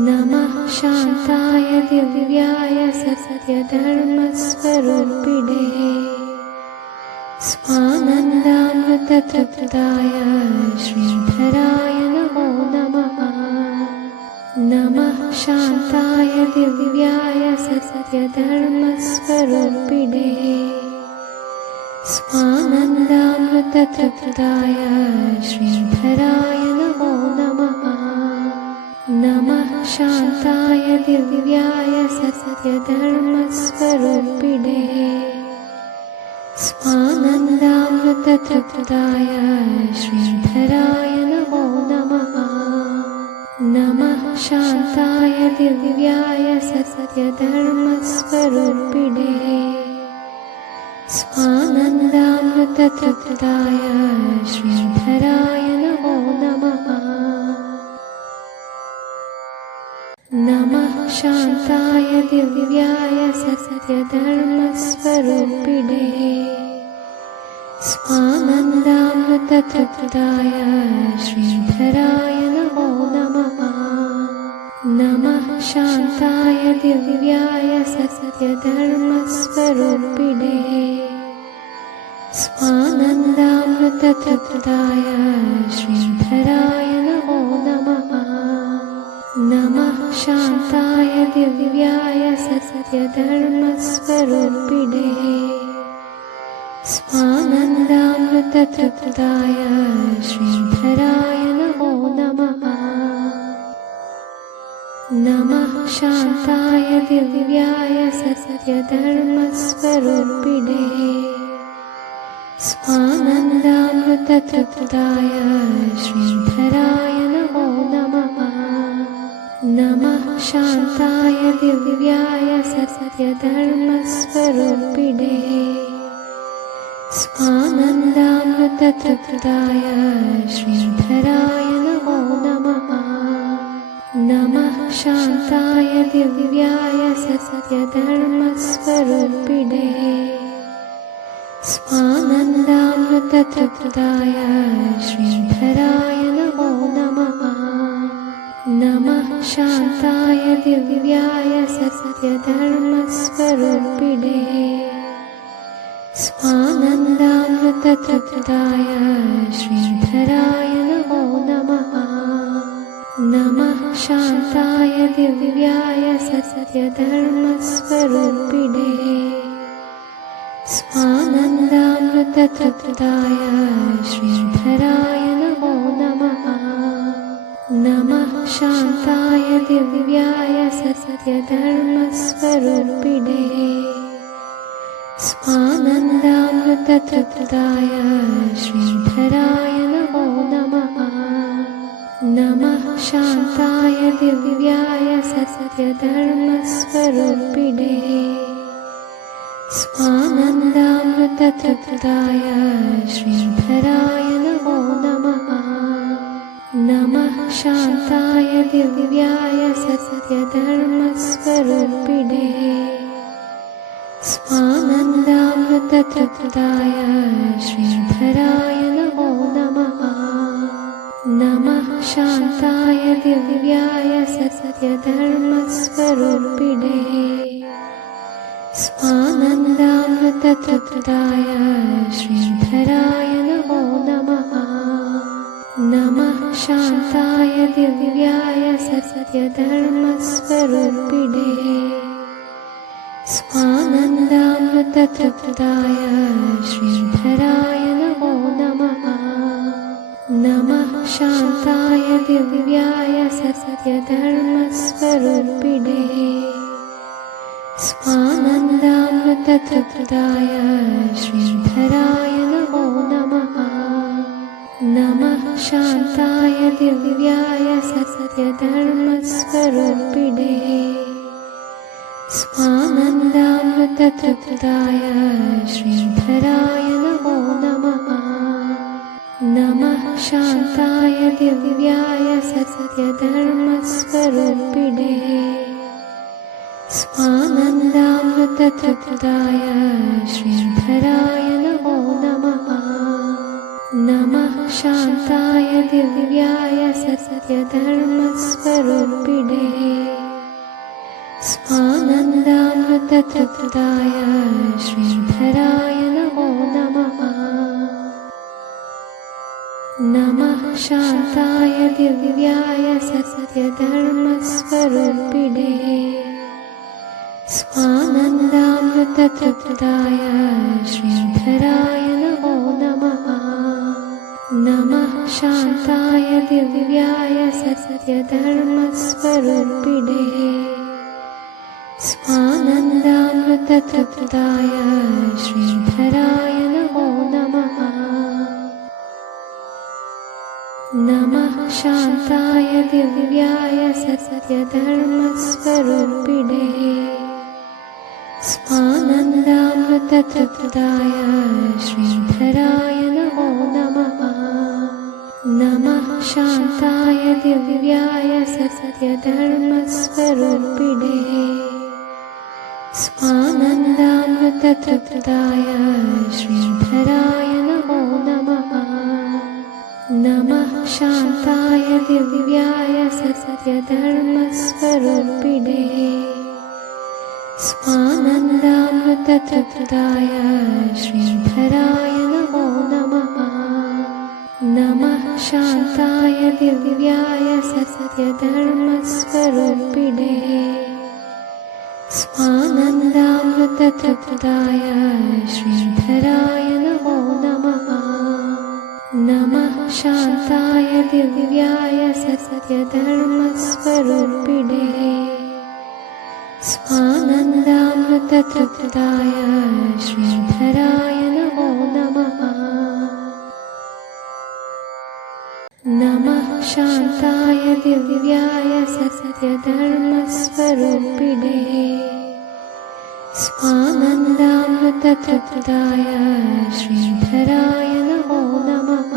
नमः शान्ताय दिव्याय सत्यधर्मस्वरूपिणे स्वानन्दामृततृप्ताय श्रीधराय नमो नमः। नमः शान्ताय दिव्याय सत्यधर्मस्वरूपिणे स्वानन्दामृततृप्ताय श्रीधराय नमो नमः। नमः शान्ताय दिव्याय सत्यधर्मस्वरूपिणे स्वानन्दामृततृप्ताय श्रीधराय नमो नमः। नमः शान्ताय दिव्याय सत्यधर्मस्वरूपिणे स्वानन्दामृततृप्ताय श्रीधराय नमो नमः। नमः शान्ताय दिव्याय सत्यधर्मस्वरूपिणे स्वानन्दामृततृप्ताय श्रीधराय नमो नमः। नमः शान्ताय दिव्याय सत्यधर्मस्वरूपिणे स्वानन्दामृततृप्ताय श्रीधराय नमो नमः। नमः शान्ताय दिव्याय सत्यधर्मस्वरूपिणे स्वानन्दामृततृप्ताय श्रीधराय नमो नमः। नमः शान्ताय दिव्याय सत्यधर्मस्वरूपिणे स्वानन्दामृततृप्ताय श्रीधराय नमो नमः। नमः शान्ताय दिव्याय सत्यधर्मस्वरूपिणे स्वानन्दामृततृप्ताय श्रीधराय नमो नमः। नमः शान्ताय दिव्याय सत्यधर्मस्वरूपिणे स्वानन्दामृततृप्ताय श्रीधराय नमो नमः। नमः शान्ताय दिव्याय सत्यधर्मस्वरूपिणे स्वानन्दामृततृप्ताय श्रीधराय नमो नमः। नमः शान्ताय दिव्याय सत्यधर्मस्वरूपिणे स्वानन्दामृततृप्ताय श्रीधराय नमो नमः। नमः शान्ताय दिव्याय सत्यधर्मस्वरूपिणे स्वानन्दामृततृप्ताय श्रीधराय नमो नमः। नमः शान्ताय दिव्याय सत्यधर्मस्वरूपिणे स्वानन्दामृततृप्ताय श्रीधराय नमो नमः। नमः शान्ताय दिव्याय सत्यधर्मस्वरूपिणे स्वानन्दामृततृप्ताय श्रीधराय नमो नमः। नमः शान्ताय दिव्याय सत्यधर्मस्वरूपिणे स्वानन्दामृततृप्ताय श्रीधराय नमो नमः। नमः शान्ताय दिव्याय सत्यधर्मस्वरूपिणे स्वानन्दामृततृप्ताय श्रीधराय नमो नमः। नमः शान्ताय दिव्याय सत्यधर्मस्वरूपिणे स्वानन्दामृततृप्ताय श्रीधराय नमो नमः। नमः शान्ताय दिव्याय सत्यधर्मस्वरूपिणे स्वानन्दामृततृप्ताय श्रीधराय नमो नमः। नमः शान्ताय दिव्याय सत्यधर्मस्वरूपिणे स्वानन्दामृततृप्ताय श्रीधराय नमो नमः। नमः शान्ताय दिव्याय सत्यधर्मस्वरूपिणे स्वानन्दामृततृप्ताय श्रीधराय नमो नमः। नमः शान्ताय दिव्याय सत्यधर्मस्वरूपिणे स्वानन्दामृततृप्ताय श्रीधराय नमो नमः। नमः शान्ताय दिव्याय सत्यधर्मस्वरूपिणे स्वानन्दामृततृप्ताय श्रीधराय नमो नमः। नमः शान्ताय दिव्याय सत्यधर्मस्वरूपिणे स्वानन्दामृततृप्ताय श्रीधराय नमो नमः। नमः शान्ताय दिव्याय सत्यधर्मस्वरूपिणे स्वानन्दामृततृप्ताय श्रीधराय नमो नमः। नमः शान्ताय दिव्याय सत्यधर्मस्वरूपिणे स्वानन्दामृततृप्ताय श्रीधराय नमो नमः। नमः शान्ताय दिव्याय सत्यधर्मस्वरूपिणे स्वानन्दामृततृप्ताय श्रीधराय नमो नमः। नमः शान्ताय दिव्याय सत्यधर्मस्वरूपिणे स्वानन्दामृततृप्ताय श्रीधराय नमो नमः। नमः शान्ताय दिव्याय सत्यधर्मस्वरूपिणे स्वानन्दामृततृप्ताय श्रीधराय नमो नमः।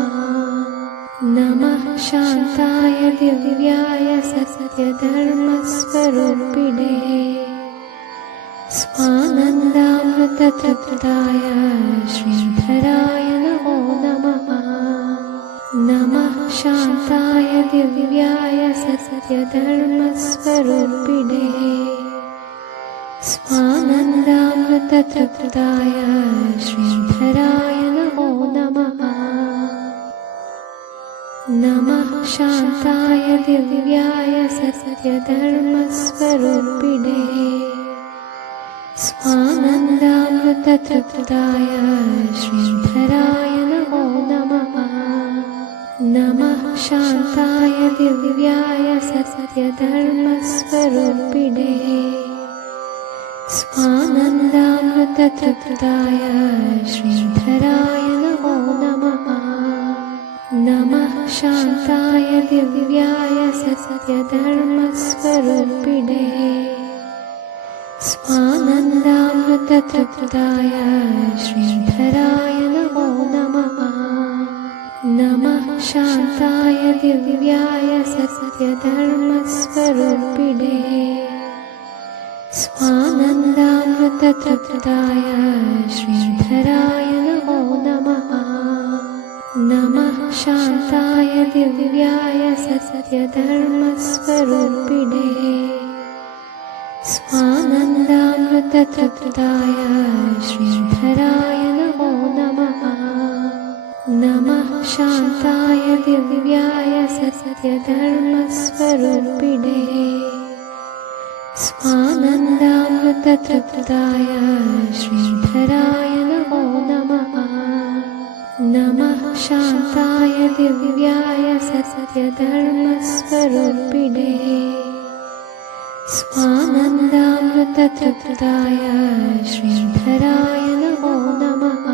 नमः शान्ताय दिव्याय सत्यधर्मस्वरूपिणे स्वानन्दामृततृप्ताय श्रीधराय नमो नमः। नमः शान्ताय दिव्याय सत्यधर्मस्वरूपिणे स्वानन्दामृततृप्ताय श्रीधराय नमो नमः। नमः शान्ताय दिव्याय सत्यधर्मस्वरूपिणे स्वानन्दामृततृप्ताय श्रीधराय नमो नमः। नमः शान्ताय दिव्याय सत्यधर्मस्वरूपिणे स्वानन्दामृततृप्ताय श्रीधराय नमो नमः। नमः शान्ताय दिव्याय सत्यधर्मस्वरूपिणे स्वानन्दामृततृप्ताय श्रीधराय नमो नमः। नमः शान्ताय दिव्याय सत्यधर्मस्वरूपिणे स्वानन्दामृततृप्ताय श्रीधराय नमो नमः। नमः शान्ताय दिव्याय सत्यधर्मस्वरूपिणे स्वानन्दामृततृप्ताय श्रीधराय नमो नमः। नमः शान्ताय दिव्याय सत्यधर्मस्वरूपिणे स्वानन्दामृततृप्ताय श्रीधराय नमो नमः। नमः शान्ताय दिव्याय सत्यधर्मस्वरूपिणे स्वानन्दामृततृप्ताय श्रीधराय नमो नमः।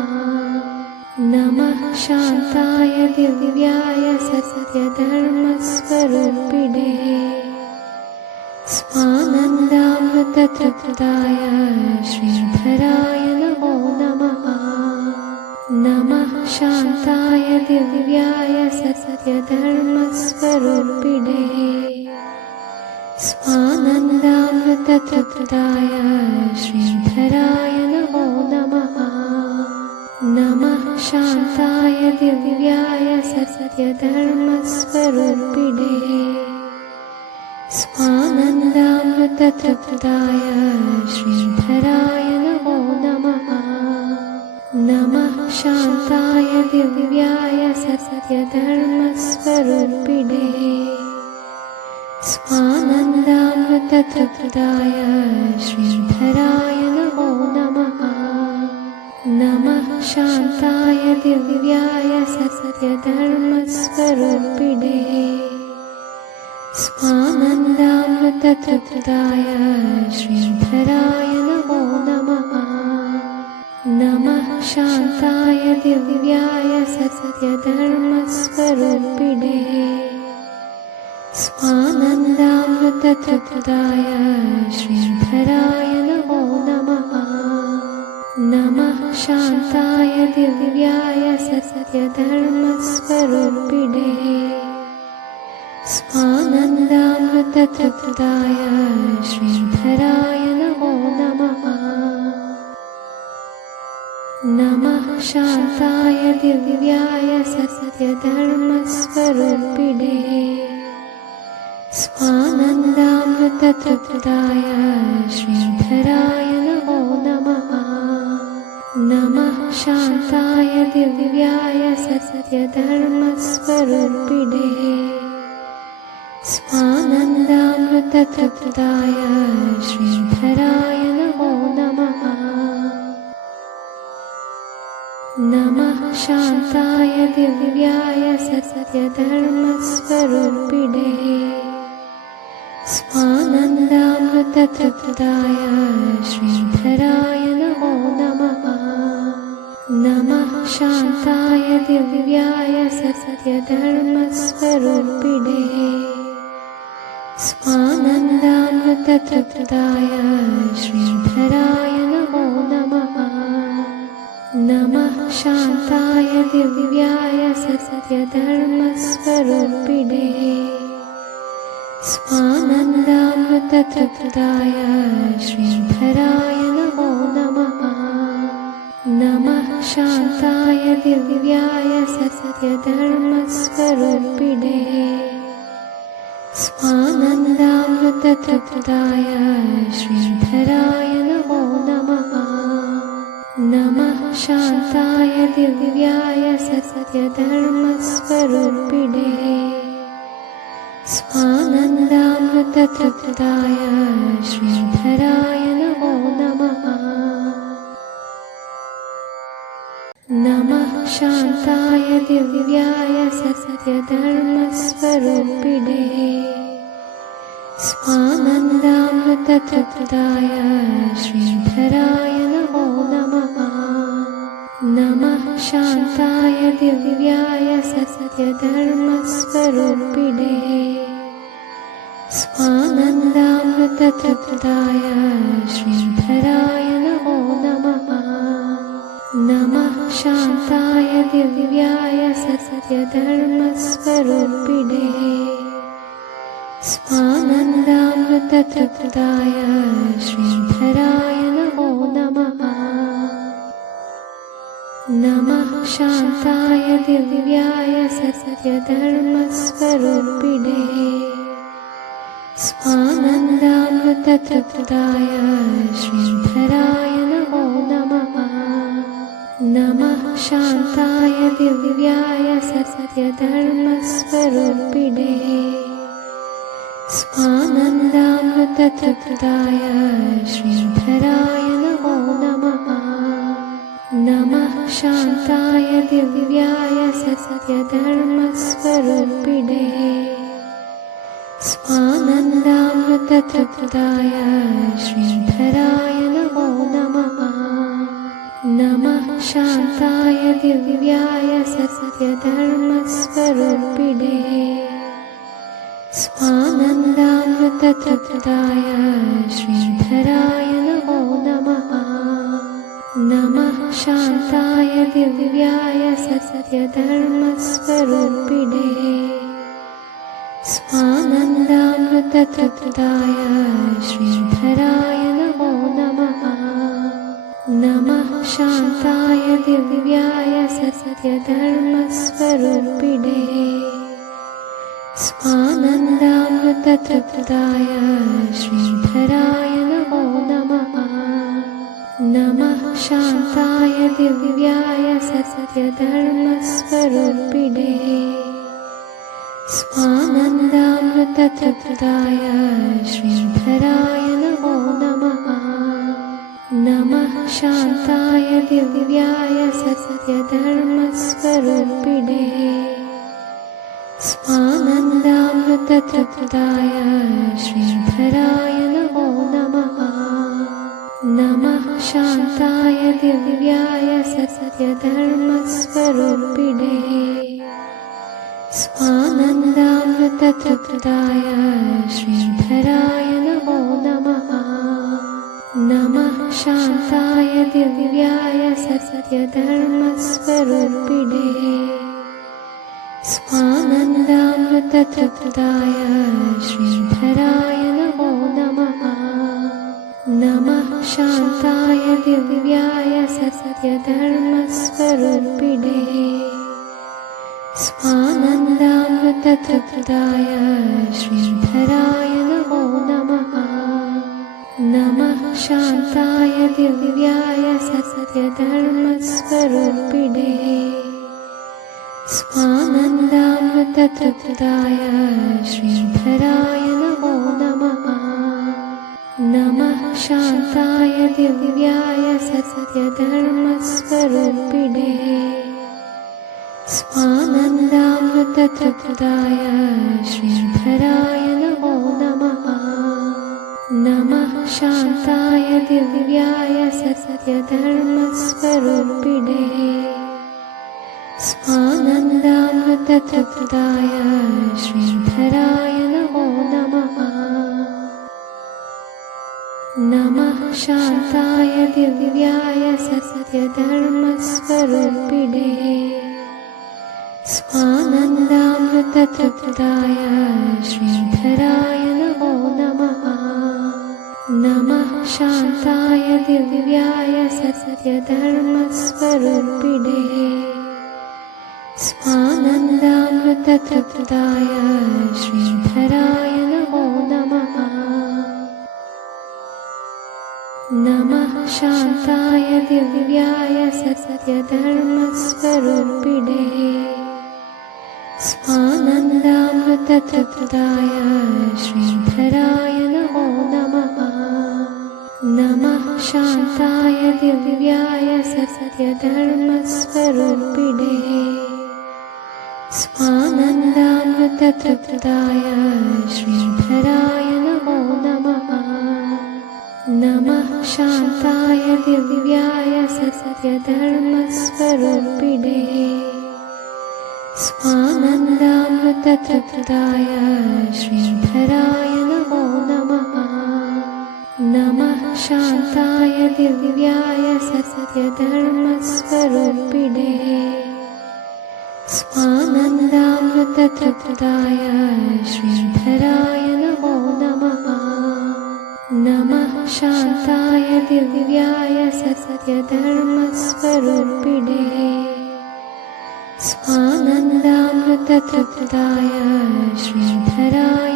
नमः शान्ताय दिव्याय सत्यधर्मस्वरूपिणे स्वानन्दामृततृप्ताय श्रीधराय नमो नमः। नमः शान्ताय दिव्याय सत्यधर्मस्वरूपिणे स्वानन्दामृततृप्ताय श्रीधराय नमो नमः। नमः शान्ताय दिव्याय सत्यधर्मस्वरूपिणे स्वानन्दामृततृप्ताय श्रीधराय नमो नमः। नमः शान्ताय दिव्याय सत्यधर्मस्वरूपिणे स्वानन्दामृततृप्ताय श्रीधराय नमो नमः। नमः शान्ताय दिव्याय सत्यधर्मस्वरूपिणे स्वानन्दामृततृप्ताय श्रीधराय नमो नमः। नमः शान्ताय दिव्याय सत्यधर्मस्वरूपिणे स्वानन्दामृततृप्ताय श्रीधराय नमो नमः। नमः शान्ताय दिव्याय सत्यधर्मस्वरूपिणे स्वानन्दामृततृप्ताय श्रीधराय नमो नमः। नमः शान्ताय दिव्याय सत्यधर्मस्वरूपिणे स्वानन्दामृततृप्ताय श्रीधराय नमो नमः। नमः शान्ताय दिव्याय सत्यधर्मस्वरूपिणे स्वानन्दामृततृप्ताय श्रीधराय नमो नमः। नमः शान्ताय दिव्याय सत्यधर्मस्वरूपिणे स्वानन्दामृततृप्ताय श्रीधराय नमो नमः। नमः शान्ताय दिव्याय सत्यधर्मस्वरूपिणे स्वानन्दामृततृप्ताय श्रीधराय नमो नमः। नमः शान्ताय दिव्याय सत्यधर्मस्वरूपिणे स्वानन्दामृततृप्ताय श्रीधराय नमो नमः। नमः शान्ताय दिव्याय सत्यधर्मस्वरूपिणे स्वानन्दामृततृप्ताय श्रीधराय नमो नमः। नमः शान्ताय दिव्याय सत्यधर्मस्वरूपिणे स्वानन्दामृततृप्ताय श्रीधराय नमो नमः। नमः शान्ताय दिव्याय सत्यधर्मस्वरूपिणे स्वानन्दामृततृप्ताय श्रीधराय नमो नमः। नमः शान्ताय दिव्याय सत्यधर्मस्वरूपिणे स्वानन्दामृततृप्ताय श्रीधराय नमो नमः। नमः शान्ताय दिव्याय सत्यधर्मस्वरूपिणे स्वानन्दामृततृप्ताय श्रीधराय नमो नमः। नमः शान्ताय दिव्याय सत्यधर्मस्वरूपिणे स्वानन्दामृततृप्ताय श्रीधराय नमो नमः। नमः शान्ताय दिव्याय सत्यधर्मस्वरूपिणे स्वानन्दामृततृप्ताय श्रीधराय नमो नमः। नमः शान्ताय दिव्याय सत्यधर्मस्वरूपिणे स्वानन्दामृततृप्ताय श्रीधराय नमो नमः। नमः शान्ताय दिव्याय सत्यधर्मस्वरूपिणे स्वानन्दामृततृप्ताय श्रीधराय नमो नमः। नमः शान्ताय दिव्याय सत्यधर्मस्वरूपिणे स्वानन्दामृततृप्ताय श्रीधराय नमो नमः। नमः शान्ताय दिव्याय सत्यधर्मस्वरूपिणे स्वानन्दामृततृप्ताय श्रीधराय नमो नमः। नमः शान्ताय दिव्याय सत्यधर्मस्वरूपिणे स्वानन्दामृततृप्ताय श्रीधराय नमो नमः। नमः शान्ताय दिव्याय सत्यधर्मस्वरूपिणे स्वानन्दामृततृप्ताय श्रीधराय नमो नमः। नमः शान्ताय दिव्याय सत्यधर्मस्वरूपिणे स्वानन्दामृततृप्ताय श्रीधराय नमो नमः। नमः शान्ताय दिव्याय सत्यधर्मस्वरूपिणे स्वानन्दामृततृप्ताय श्रीधराय नमो नमः। नमः शान्ताय दिव्याय सत्यधर्मस्वरूपिणे स्वानन्दामृततृप्ताय श्रीधराय नमो नमः। नमः शान्ताय दिव्याय सत्यधर्मस्वरूपिणे स्वानन्दामृततृप्ताय श्रीधराय नमो नमः। नमः शान्ताय दिव्याय सत्यधर्मस्वरूपिणे स्वानन्दामृततृप्ताय श्रीधराय नमो नमः। नमः शान्ताय दिव्याय सत्यधर्मस्वरूपिणे स्वानन्दामृततृप्ताय श्रीधराय नमो नमः। नमः शान्ताय दिव्याय सत्यधर्मस्वरूपिणे स्वानन्दामृततृप्ताय श्रीधराय नमो नमः। नमः शान्ताय दिव्याय सत्यधर्मस्वरूपिणे स्वानन्दामृततृप्ताय श्रीधराय नमो नमः। नमः शान्ताय दिव्याय सत्यधर्मस्वरूपिणे स्वानन्दामृततृप्ताय श्रीधराय नमो नमः। नमः शान्ताय दिव्याय सत्यधर्मस्वरूपिणे स्वानन्दामृततृप्ताय श्रीधराय नमो नमः। नमः शान्ताय दिव्याय सत्यधर्मस्वरूपिणे स्वानन्दामृततृप्ताय श्रीधराय नमो नमः। नमः शान्ताय दिव्याय सत्यधर्मस्वरूपिणे स्वानन्दामृततृप्ताय श्रीधराय नमो नमः। नमः शान्ताय दिव्याय सत्यधर्मस्वरूपिणे स्वानन्दामृततृप्ताय श्रीधराय